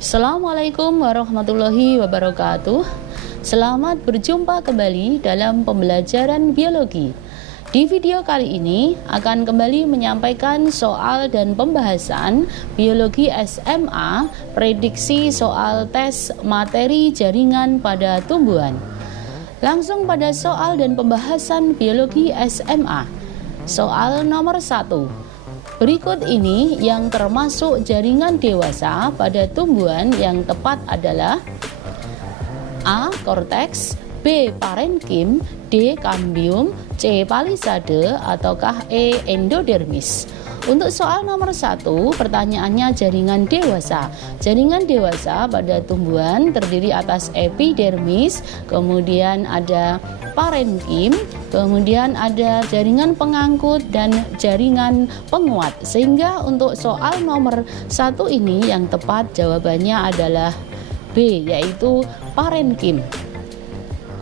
Assalamualaikum warahmatullahi wabarakatuh. Selamat berjumpa kembali dalam pembelajaran biologi. Di video kali ini akan kembali menyampaikan soal dan pembahasan biologi SMA, prediksi soal tes materi jaringan pada tumbuhan. Langsung pada soal dan pembahasan biologi SMA. Soal nomor 1. Berikut ini yang termasuk jaringan dewasa pada tumbuhan yang tepat adalah A. Korteks, B. Parenkim, D. Kambium, C. Palisade, ataukah E. Endodermis. Untuk soal nomor 1, pertanyaannya jaringan dewasa. Jaringan dewasa pada tumbuhan terdiri atas epidermis, kemudian ada parenkim, kemudian ada jaringan pengangkut dan jaringan penguat. Sehingga untuk soal nomor 1 ini yang tepat jawabannya adalah B, yaitu parenkim.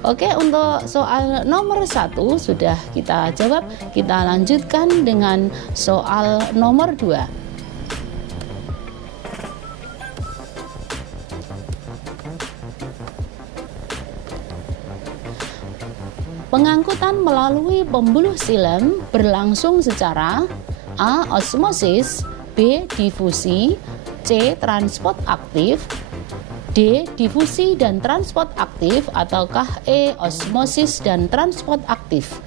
Oke, untuk soal nomor 1 sudah kita jawab. Kita lanjutkan dengan soal nomor 2. Pengangkutan melalui pembuluh silem berlangsung secara A. Osmosis, B. Difusi, C. Transport aktif, D. Difusi dan transport aktif, ataukah E. Osmosis dan transport aktif.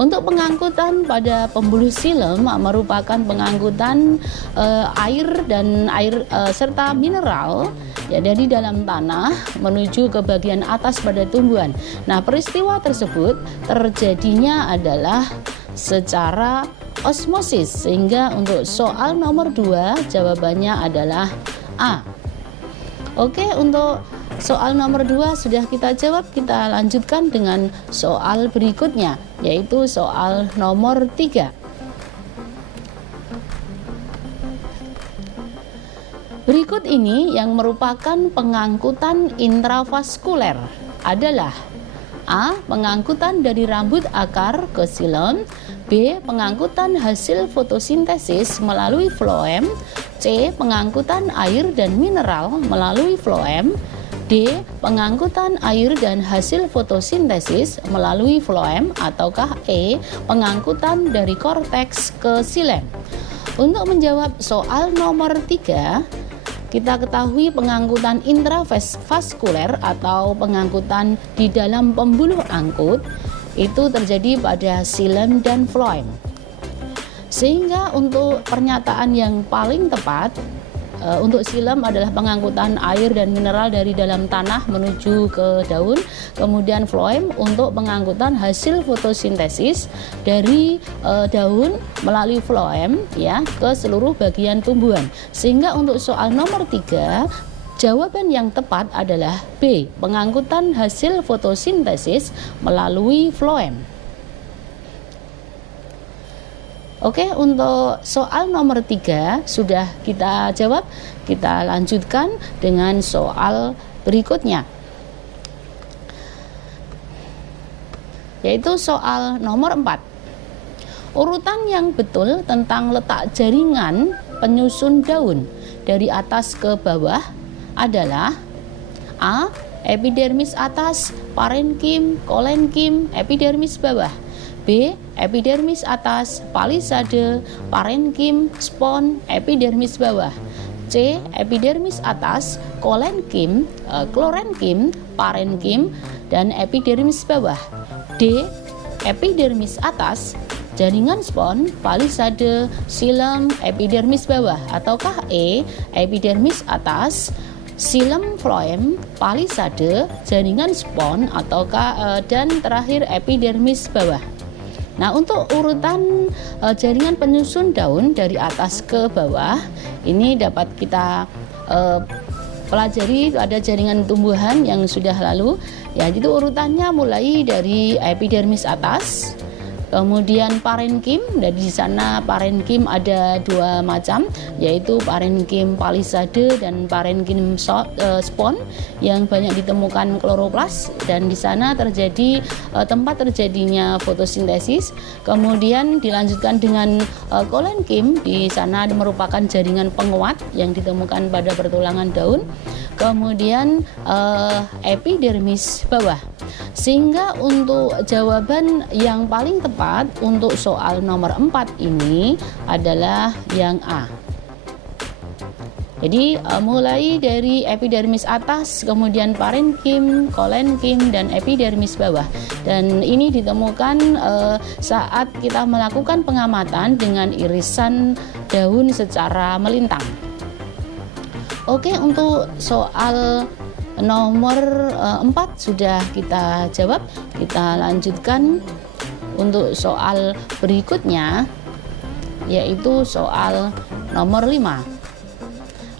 Untuk pengangkutan pada pembuluh silem merupakan pengangkutan air serta mineral ya, dari dalam tanah menuju ke bagian atas pada tumbuhan. Nah, peristiwa tersebut terjadinya adalah secara osmosis, sehingga untuk soal nomor 2 jawabannya adalah A. Oke, untuk soal nomor 2 sudah kita jawab. Kita lanjutkan dengan soal berikutnya, yaitu soal nomor 3. Berikut ini yang merupakan pengangkutan intravaskuler adalah A. Pengangkutan dari rambut akar ke silem, B. Pengangkutan hasil fotosintesis melalui floem, C. Pengangkutan air dan mineral melalui floem, D. Pengangkutan air dan hasil fotosintesis melalui floem, ataukah E. Pengangkutan dari korteks ke silem. Untuk menjawab soal nomor 3, kita ketahui pengangkutan intravaskuler atau pengangkutan di dalam pembuluh angkut itu terjadi pada silem dan floem. Sehingga untuk pernyataan yang paling tepat untuk silem adalah pengangkutan air dan mineral dari dalam tanah menuju ke daun, kemudian floem untuk pengangkutan hasil fotosintesis dari daun melalui floem ya ke seluruh bagian tumbuhan. Sehingga untuk soal nomor 3 jawaban yang tepat adalah B, pengangkutan hasil fotosintesis melalui floem. Oke, untuk soal nomor 3 sudah kita jawab. Kita lanjutkan dengan soal berikutnya, yaitu soal nomor 4. Urutan yang betul tentang letak jaringan penyusun daun dari atas ke bawah adalah A. Epidermis atas, parenkim, kolenkim, epidermis bawah. B. Epidermis atas, palisade, parenkim, spon, epidermis bawah. C. Epidermis atas, kolenkim, klorenkim, parenkim, dan epidermis bawah. D. Epidermis atas, jaringan spon, palisade, silem, epidermis bawah, ataukah E. Epidermis atas, silem, floem, palisade, jaringan spon, ataukah dan terakhir epidermis bawah. Nah, untuk urutan jaringan penyusun daun dari atas ke bawah ini dapat kita pelajari. Ada jaringan tumbuhan yang sudah lalu ya, itu urutannya mulai dari epidermis atas, Kemudian parenkim, dari di sana parenkim ada dua macam, yaitu parenkim palisade dan parenkim spon yang banyak ditemukan kloroplas, dan di sana terjadi tempat terjadinya fotosintesis. Kemudian dilanjutkan dengan kolenkim, di sana merupakan jaringan penguat yang ditemukan pada pertulangan daun. Kemudian epidermis bawah. Sehingga untuk jawaban yang paling tepat untuk soal nomor 4 ini adalah yang A. Jadi mulai dari epidermis atas, kemudian parenkim, kolenkim, dan epidermis bawah. Dan ini ditemukan saat kita melakukan pengamatan dengan irisan daun secara melintang. Oke, untuk soal nomor 4 sudah kita jawab. Kita lanjutkan untuk soal berikutnya, yaitu soal nomor 5.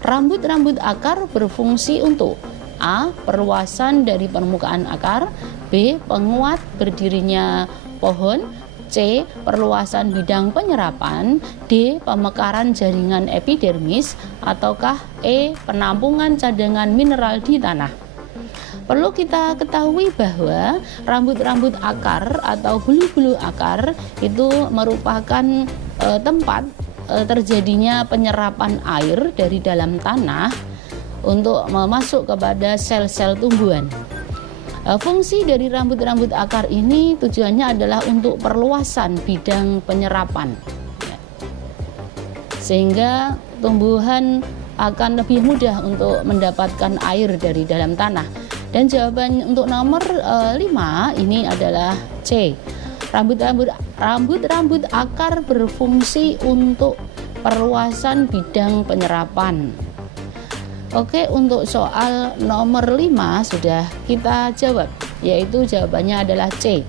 Rambut-rambut akar berfungsi untuk A. Perluasan dari permukaan akar, B. Penguat berdirinya pohon, C. Perluasan bidang penyerapan, D. Pemekaran jaringan epidermis, ataukah E. Penampungan cadangan mineral di tanah. Perlu kita ketahui bahwa rambut-rambut akar atau bulu-bulu akar itu merupakan tempat terjadinya penyerapan air dari dalam tanah untuk masuk kepada sel-sel tumbuhan. Fungsi dari rambut-rambut akar ini tujuannya adalah untuk perluasan bidang penyerapan, sehingga tumbuhan akan lebih mudah untuk mendapatkan air dari dalam tanah. Dan jawaban untuk nomor 5 ini adalah C. Rambut-rambut akar berfungsi untuk perluasan bidang penyerapan. Oke, untuk soal nomor 5 sudah kita jawab, yaitu jawabannya adalah C.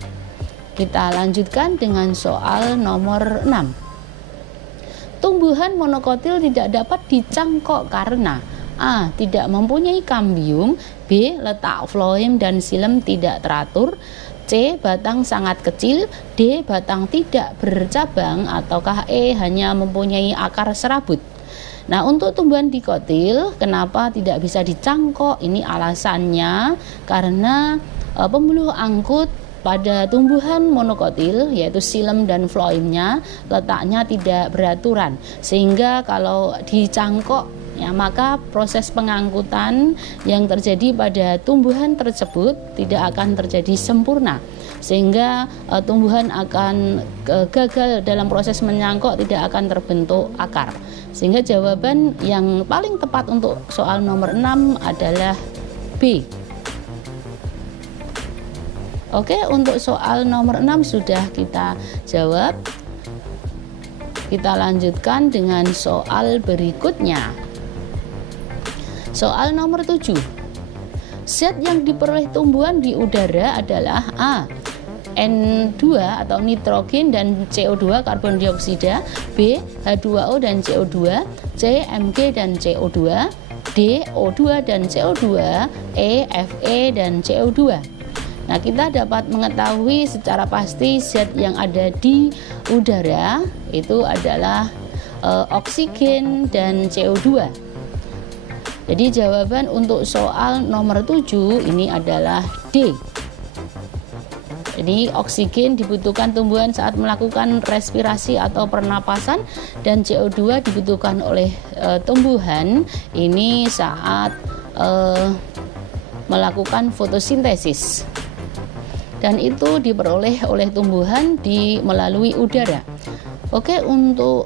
Kita lanjutkan dengan soal nomor 6. Tumbuhan monokotil tidak dapat dicangkok karena A. Tidak mempunyai kambium, B. Letak floem dan xilem tidak teratur, C. Batang sangat kecil, D. Batang tidak bercabang, ataukah E. Hanya mempunyai akar serabut. Nah, untuk tumbuhan dikotil, kenapa tidak bisa dicangkok? Ini alasannya karena pembuluh angkut pada tumbuhan monokotil, yaitu xilem dan floemnya, letaknya tidak beraturan, sehingga kalau dicangkok, ya, maka proses pengangkutan yang terjadi pada tumbuhan tersebut tidak akan terjadi sempurna, sehingga tumbuhan akan gagal dalam proses menyangkok, tidak akan terbentuk akar. Sehingga jawaban yang paling tepat untuk soal nomor 6 adalah B. Oke, untuk soal nomor 6 sudah kita jawab. Kita lanjutkan dengan soal berikutnya. Soal nomor 7. Zat yang diperoleh tumbuhan di udara adalah A. N2 atau nitrogen dan CO2 karbon dioksida, B. H2O dan CO2, C. Mg dan CO2, D. O2 dan CO2, E. Fe dan CO2. Nah, kita dapat mengetahui secara pasti zat yang ada di udara itu adalah oksigen dan CO2. Jadi jawaban untuk soal nomor 7 ini adalah D. Jadi oksigen dibutuhkan tumbuhan saat melakukan respirasi atau pernapasan, dan CO2 dibutuhkan oleh tumbuhan ini saat melakukan fotosintesis. Dan itu diperoleh oleh tumbuhan melalui udara. Oke, untuk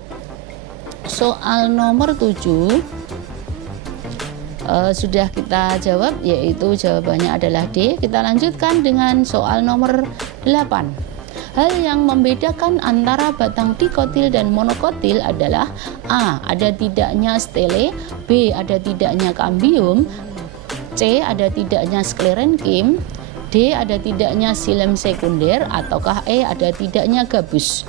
soal nomor 7 sudah kita jawab, yaitu jawabannya adalah D. Kita lanjutkan dengan soal nomor 8. Hal yang membedakan antara batang dikotil dan monokotil adalah A. Ada tidaknya stele, B. Ada tidaknya kambium, C. Ada tidaknya sklerenkim, D. Ada tidaknya xilem sekunder, ataukah E. Ada tidaknya gabus.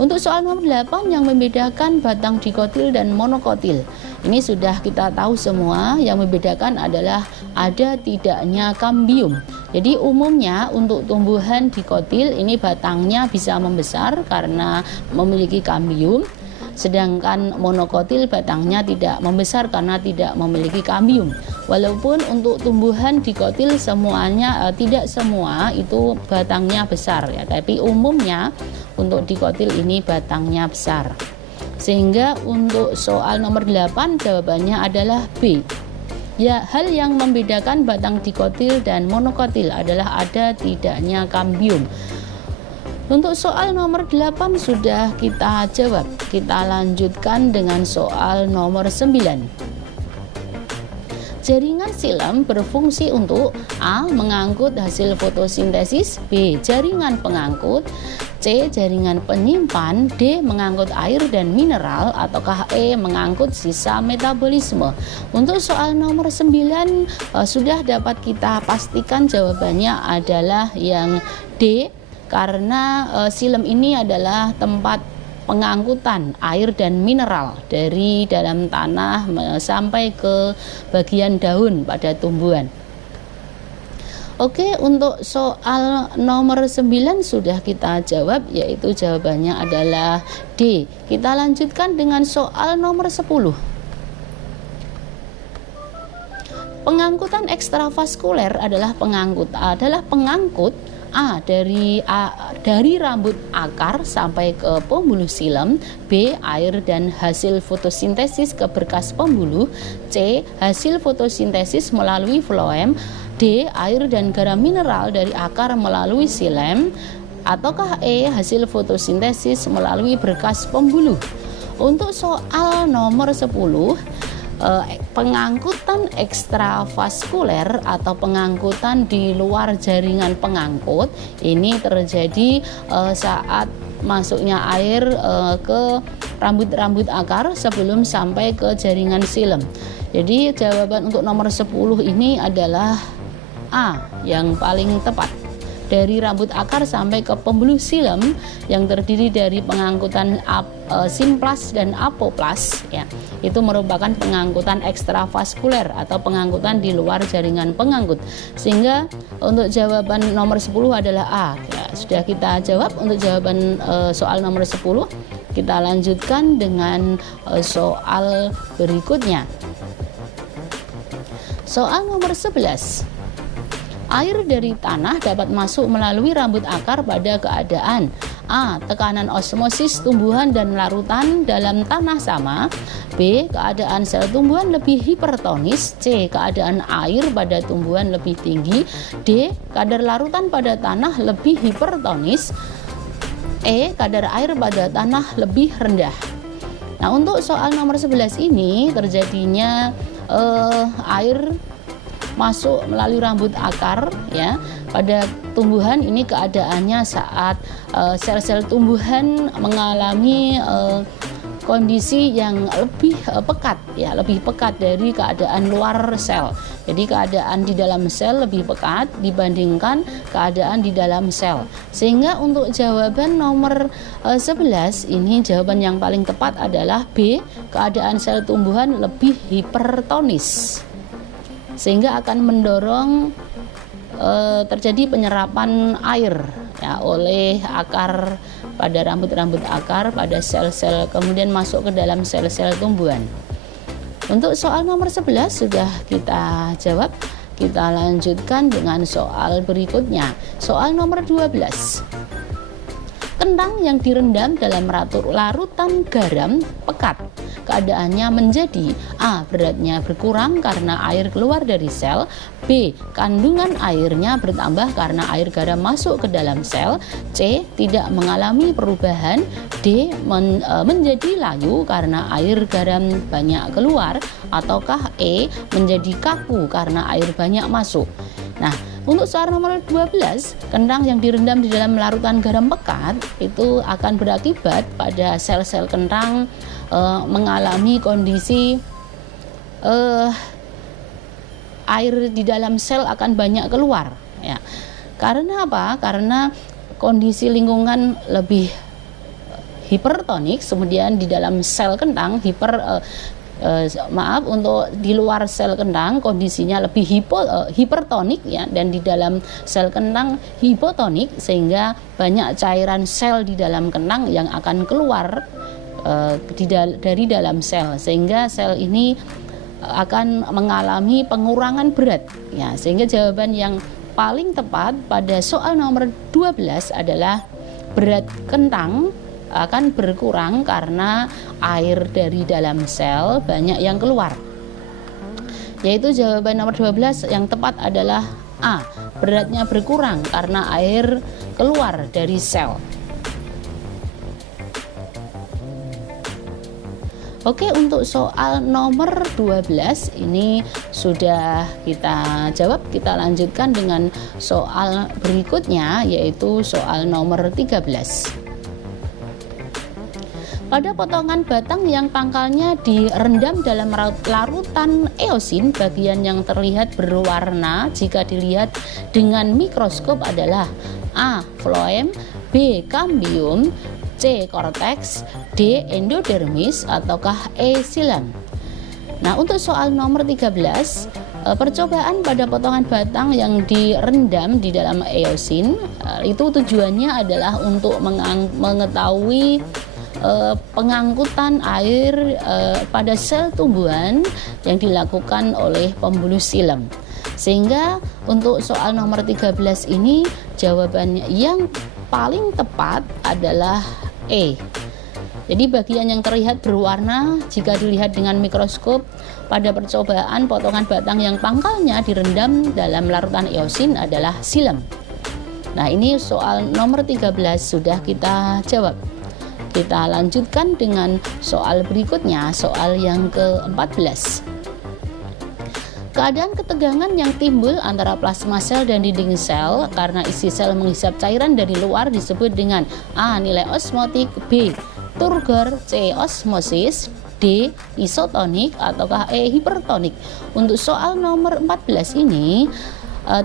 Untuk soal nomor 8 yang membedakan batang dikotil dan monokotil, ini sudah kita tahu semua. Yang membedakan adalah ada tidaknya kambium. Jadi umumnya untuk tumbuhan dikotil ini batangnya bisa membesar karena memiliki kambium, sedangkan monokotil batangnya tidak membesar karena tidak memiliki kambium. Walaupun untuk tumbuhan dikotil semuanya tidak semua itu batangnya besar ya, tapi umumnya untuk dikotil ini batangnya besar. Sehingga untuk soal nomor 8 jawabannya adalah B. Ya, hal yang membedakan batang dikotil dan monokotil adalah ada tidaknya kambium. Untuk soal nomor 8 sudah kita jawab. Kita lanjutkan dengan soal nomor 9. Jaringan silem berfungsi untuk A. Mengangkut hasil fotosintesis, B. Jaringan pengangkut, C. Jaringan penyimpan, D. Mengangkut air dan mineral, ataukah E. Mengangkut sisa metabolisme. Untuk soal nomor 9 sudah dapat kita pastikan jawabannya adalah yang D, karena silem ini adalah tempat pengangkutan air dan mineral dari dalam tanah sampai ke bagian daun pada tumbuhan. Oke, untuk soal nomor 9 sudah kita jawab, yaitu jawabannya adalah D. Kita lanjutkan dengan soal nomor 10. Pengangkutan ekstravaskuler adalah pengangkut A dari rambut akar sampai ke pembuluh silem, B. air dan hasil fotosintesis ke berkas pembuluh, C. hasil fotosintesis melalui floem, D. air dan garam mineral dari akar melalui silem, ataukah E. hasil fotosintesis melalui berkas pembuluh. Untuk soal nomor 10, pengangkutan ekstravaskuler atau pengangkutan di luar jaringan pengangkut ini terjadi saat masuknya air ke rambut-rambut akar sebelum sampai ke jaringan silem. Jadi jawaban untuk nomor 10 ini adalah A yang paling tepat. Dari rambut akar sampai ke pembuluh silem yang terdiri dari pengangkutan simplas dan apoplas ya, itu merupakan pengangkutan ekstravaskuler atau pengangkutan di luar jaringan pengangkut. Sehingga untuk jawaban nomor 10 adalah A ya. Sudah kita jawab untuk jawaban soal nomor 10. Kita lanjutkan dengan soal berikutnya. Soal nomor 11. Air dari tanah dapat masuk melalui rambut akar pada keadaan A. Tekanan osmosis tumbuhan dan larutan dalam tanah sama, B. Keadaan sel tumbuhan lebih hipertonis, C. Keadaan air pada tumbuhan lebih tinggi, D. Kadar larutan pada tanah lebih hipertonis, E. Kadar air pada tanah lebih rendah. Nah, untuk soal nomor 11 ini terjadinya air masuk melalui rambut akar ya pada tumbuhan. Ini keadaannya saat sel-sel tumbuhan mengalami kondisi yang lebih pekat ya, lebih pekat dari keadaan luar sel. Jadi keadaan di dalam sel lebih pekat dibandingkan keadaan di dalam sel. Sehingga untuk jawaban nomor 11 ini jawaban yang paling tepat adalah B. Keadaan sel tumbuhan lebih hipertonis, sehingga akan mendorong terjadi penyerapan air ya oleh akar pada rambut-rambut akar pada sel-sel, kemudian masuk ke dalam sel-sel tumbuhan. Untuk soal nomor 11 sudah kita jawab. Kita lanjutkan dengan soal berikutnya. Soal nomor 12. Kentang yang direndam dalam larutan garam pekat, keadaannya menjadi A. Beratnya berkurang karena air keluar dari sel, B. Kandungan airnya bertambah karena air garam masuk ke dalam sel, C. Tidak mengalami perubahan, D. Menjadi layu karena air garam banyak keluar, ataukah E. Menjadi kaku karena air banyak masuk. Nah, untuk soal nomor 12, kentang yang direndam di dalam larutan garam pekat itu akan berakibat pada sel-sel kentang mengalami kondisi air di dalam sel akan banyak keluar ya. Karena apa? Karena kondisi lingkungan lebih hipertonik, kemudian di dalam sel kentang untuk di luar sel kentang kondisinya lebih hipertonik ya, dan di dalam sel kentang hipotonik, sehingga banyak cairan sel di dalam kentang yang akan keluar dari dalam sel, sehingga sel ini akan mengalami pengurangan berat ya. Sehingga jawaban yang paling tepat pada soal nomor 12 adalah berat kentang akan berkurang karena air dari dalam sel banyak yang keluar. Yaitu jawaban nomor 12 yang tepat adalah A, beratnya berkurang karena air keluar dari sel. Oke, untuk soal nomor 12 ini sudah kita jawab. Kita lanjutkan dengan soal berikutnya, yaitu soal nomor 13. Pada potongan batang yang pangkalnya direndam dalam larutan eosin, bagian yang terlihat berwarna jika dilihat dengan mikroskop adalah A. Floem, B. Cambium, C. Cortex, D. Endodermis, ataukah E. Xilem. Nah, untuk soal nomor 13, percobaan pada potongan batang yang direndam di dalam eosin, itu tujuannya adalah untuk mengetahui pengangkutan air pada sel tumbuhan yang dilakukan oleh pembuluh xilem. Sehingga untuk soal nomor 13 ini jawabannya yang paling tepat adalah E. Jadi bagian yang terlihat berwarna jika dilihat dengan mikroskop pada percobaan potongan batang yang pangkalnya direndam dalam larutan eosin adalah xilem. Nah, ini soal nomor 13 sudah kita jawab. Kita lanjutkan dengan soal berikutnya, soal yang ke-14. Keadaan ketegangan yang timbul antara plasma sel dan dinding sel karena isi sel menghisap cairan dari luar disebut dengan A. Nilai osmotik, B. Turgor, C. Osmosis, D. Isotonik, ataukah E. Hipertonik. Untuk soal nomor 14 ini,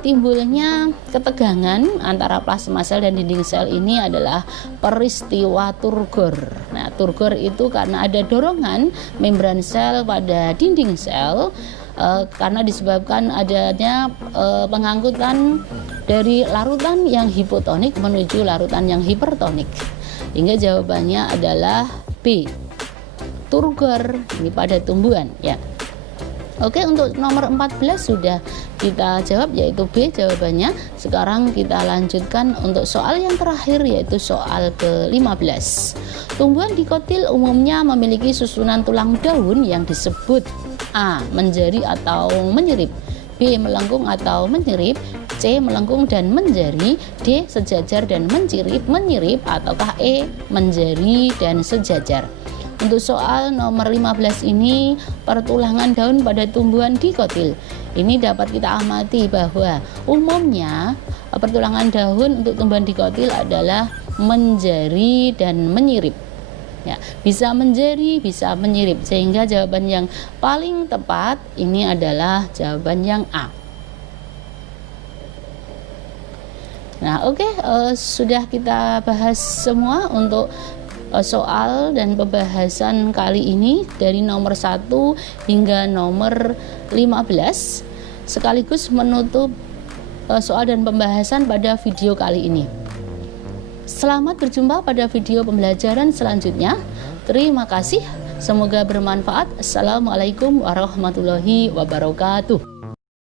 timbulnya ketegangan antara plasma sel dan dinding sel ini adalah peristiwa turgor. Nah, turgor itu karena ada dorongan membran sel pada dinding sel karena disebabkan adanya pengangkutan dari larutan yang hipotonik menuju larutan yang hipertonik. Hingga jawabannya adalah B. Turgor ini pada tumbuhan ya. Oke, untuk nomor 14 sudah kita jawab, yaitu B jawabannya. Sekarang kita lanjutkan untuk soal yang terakhir, yaitu soal ke-15. Tumbuhan dikotil umumnya memiliki susunan tulang daun yang disebut A. Menjari atau menyirip, B. Melengkung atau menyirip, C. Melengkung dan menjari, D. Sejajar dan menyirip, ataukah E. Menjari dan sejajar. Untuk soal nomor 15 ini, pertulangan daun pada tumbuhan dikotil. Ini dapat kita amati bahwa umumnya pertulangan daun untuk tumbuhan dikotil adalah menjari dan menyirip. Ya, bisa menjari, bisa menyirip, sehingga jawaban yang paling tepat ini adalah jawaban yang A. Nah, oke, sudah kita bahas semua untuk soal dan pembahasan kali ini dari nomor 1 hingga nomor 15, sekaligus menutup soal dan pembahasan pada video kali ini. Selamat berjumpa pada video pembelajaran selanjutnya. Terima kasih, semoga bermanfaat. Assalamualaikum warahmatullahi wabarakatuh.